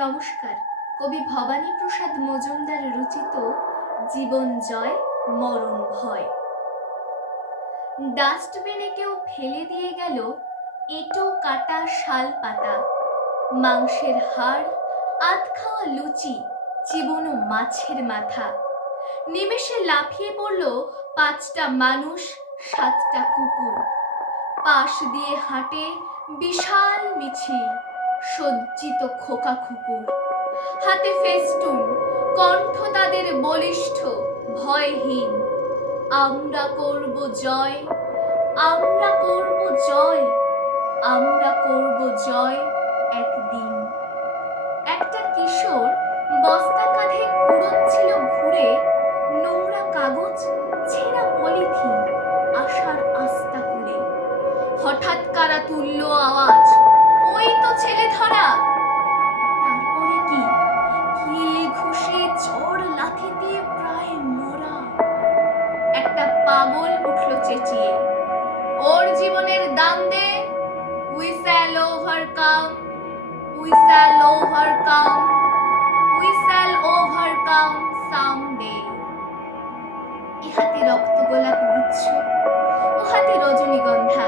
নমস্কার। কবি ভবানী প্রসাদ মজুমদার রচিত জীবন জয় মরণ ভয়। ডাস্টবিনে কেউ ফেলে দিয়ে গেল এঁটো কাটা শাল পাতা, মাংসের হাড়, আধ খাওয়া লুচি, চিবোনো মাছের মাথা। নিমেষে লাফিয়ে পড়ল 5টা মানুষ, 7টা কুকুর। পাশ দিয়ে হাঁটে বিশাল মিছিল, সজ্জিত খোকা কুকুর। হাতে ফেস্টুন, কণ্ঠ তাদের বলিষ্ঠ, ভয়হীন। আমরা করব জয়, আমরা করব জয়, আমরা করব জয় একদিন। একটা কিশোর বস্তা কাঁধে কুড়োচ্ছিল ঘুরে, নোংরা কাগজ, ছেঁড়া পলিথিন, আশার আস্তা করে। হঠাৎ কারা তুলল আওয়াজ, ওই তো ছেলে ধরা। তারপরে কি কিল ঘুষি ঝড় লাথিতে প্রায় মরা। একটা পাগল উঠল চেঁচিয়ে, ওর জীবনের দাম দে, we shall overcome, we shall overcome, we shall overcome someday. এ হাতে রক্ত গোলাপ গুচ্ছ, ও হাতে রজনীগন্ধা।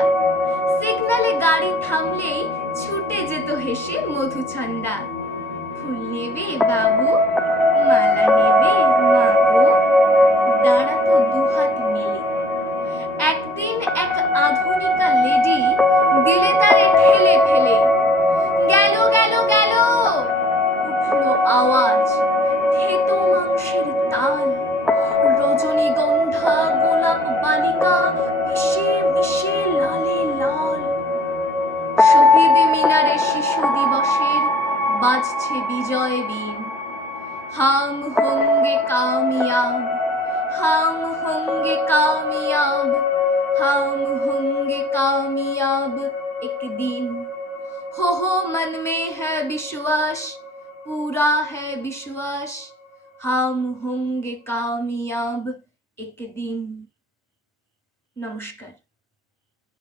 সিগনালে গাড়ি থামলেই ছুটে যেত হেসে মধুছন্দা। ফুল নেবে বাবু, মালা নেবে মাগো, দাঁড়াতো দুহাত মেলে। একদিন এক আধুনিকা লেডি দিলে তারে ঠেলে ফেলে। গেল গেল গেল, উঠল আওয়াজ, থেতো মাংসের তাল। রজনীগন্ধা গোলাপ বালিকা মিশে মিশে লালে লাল। শহীদ মিনারে শিশু দিবসের বাজছে বিজয় বিন। হাম হোঙ্গে কামিয়াব, হাম হোঙ্গে কামিয়াব, হাম হোঙ্গে कामयाब एक दिन। हो मन में है विश्वास, पूरा है विश्वास, हम होंगे कामयाब एक दिन। নমস্কার।